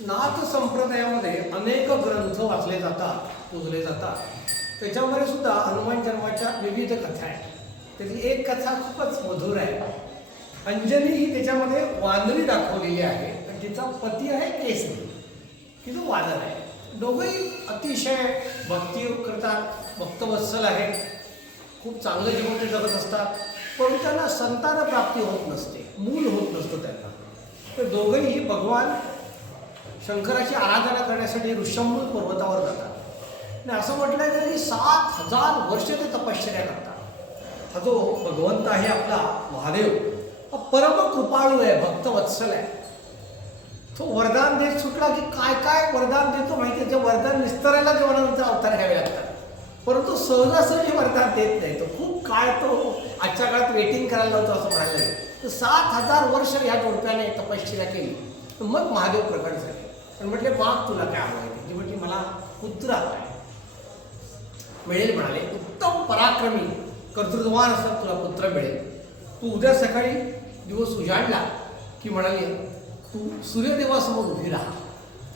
नाथ संप्रदायामध्ये अनेक ग्रंथ वाचले जातात पुजले जातात. त्याच्यामध्ये सुद्धा हनुमान जन्माच्या विविध कथा आहेत. त्याची एक कथा खूपच मधुर आहे. अंजनी ही त्याच्यामध्ये वानरी दाखवलेली आहे आणि तिचा पती आहे केसरी. की जो वादर आहे. दोघंही अतिशय भक्ती करतात भक्तवत्सल आहेत. खूप चांगलं जीवन ते जगत असतात पण त्यांना संतान प्राप्ती होत नसते मूल होत नसतं त्यांना. तर दोघंही भगवान शंकराची आराधना करण्यासाठी ऋषमूल पर्वतावर जातात. आणि असं म्हटलं तरी सात हजार वर्ष ते तपश्चर्या करतात. हा जो भगवंत आहे आपला महादेव हा परम कृपाळू आहे भक्तवत्सल आहे. तो वरदान देत सुटला की काय काय वरदान देतो माहिती आहे? ते वरदान निस्तरायला जीवनानंतर अवतार घ्यावे लागतात. परंतु सहजासहजी वरदान देत नाही. तो खूप काळ तो आजच्या काळात वेटिंग करायला होतं असं म्हणायला तर सात हजार वर्ष ह्या जोडप्याने तपश्चर्या केली. तर मग महादेव प्रकट झाले. पण म्हटले बाग तुला काय हवं आहे ती म्हटली मला पुत्र हवा आहे मिळेल म्हणाले उत्तम पराक्रमी कर्तृत्ववान असतात तुला पुत्र मिळेल. तू उद्या सकाळी दिवस उजाडला की म्हणाले तू सूर्यदेवासमोर उभी राहा.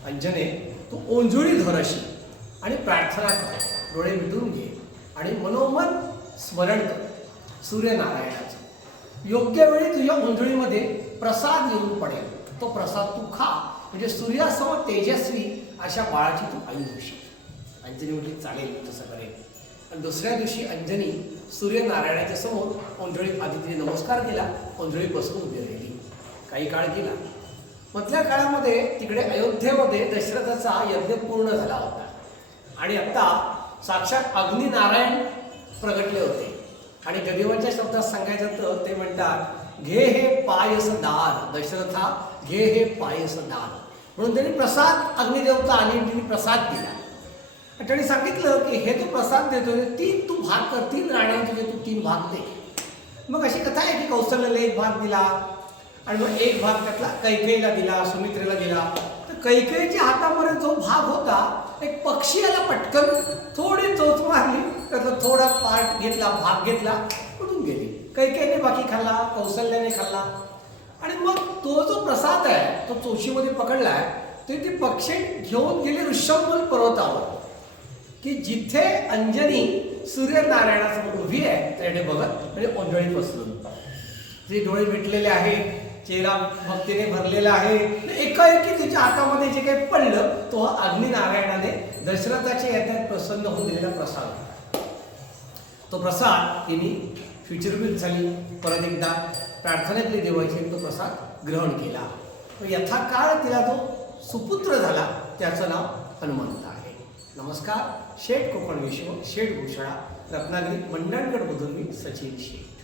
अंजने तू ओंजुळी धरशी आणि प्रार्थना कर. डोळे मिटून घे आणि मनोमन स्मरण कर सूर्यनारायणाचं. योग्य वेळी तुझ्या ओंजळीमध्ये प्रसाद येऊन पडेल. तो प्रसाद तू खा. म्हणजे सूर्यासमोर तेजस्वी अशा बाळाची तू आई होशील अंजनी म्हटली चालेल तसं करेल आणि दुसऱ्या दिवशी अंजनी सूर्यनारायणाच्या समोर ओंजळीत आदितीने नमस्कार केला ओंजळीत बसून उभी राहिली. काही काळ गेला. मधल्या काळामध्ये तिकडे अयोध्येमध्ये दशरथाचा यज्ञ पूर्ण झाला होता. आणि आता साक्षात अग्निनारायण प्रगटले होते. आणि गदिवांच्या शब्दात सांगायचं तर ते म्हणतात घे हे पायस दान दशरथा घे हे पायस दान. म्हणून त्यांनी प्रसाद अग्निदेवता आली आणि त्यांनी प्रसाद दिला. त्यांनी सांगितलं की हे तू प्रसाद देतो तीन तू भाग कर तीन राण्यांचे जे तू तीन भाग दे. मग अशी कथा आहे की कौशल्याला एक भाग दिला आणि मग एक भाग त्यातला कैकेईला दिला सुमित्रेला दिला. तर कैकेयीच्या हातामध्ये जो भाग होता एक पक्षी याला पटकन थोडी चोच मारली त्याचा थोडा पार्ट घेतला भाग घेतला उडून गेली? कैकेयीने बाकी खाल्ला कौशल्याने खाल्ला. आणि मग तो जो प्रसाद आहे तो चोशीमध्ये पकडलाय ते ती पक्षी घेऊन गेली ऋषभमल पर्वतावर. की जिथे अंजनी सूर्यनारायणासमोर उभी आहे त्याने बघत म्हणजे आणि ओंजळी पसरून जे डोळे मिटलेले आहेत चेहरा भक्तीने भरलेला आहे एकाएकी तिच्या हातामध्ये जे काही पडलं तो हा अग्निनारायणाने दशरथाच्या याच्यात प्रसन्न होऊन दिलेला प्रसाद. तो प्रसाद तिने फ्युचरबिल झाली. परत एकदा प्रार्थनेतले देवाची तो प्रसाद ग्रहण केला. यथा यथाकाळ तिला तो सुपुत्र झाला. त्याचं नाव हनुमंत आहे. नमस्कार. शेठ कोकण विश्व शेठ भूषणा रत्नागिरी मंडणगड मधून मी सचिन शेठ.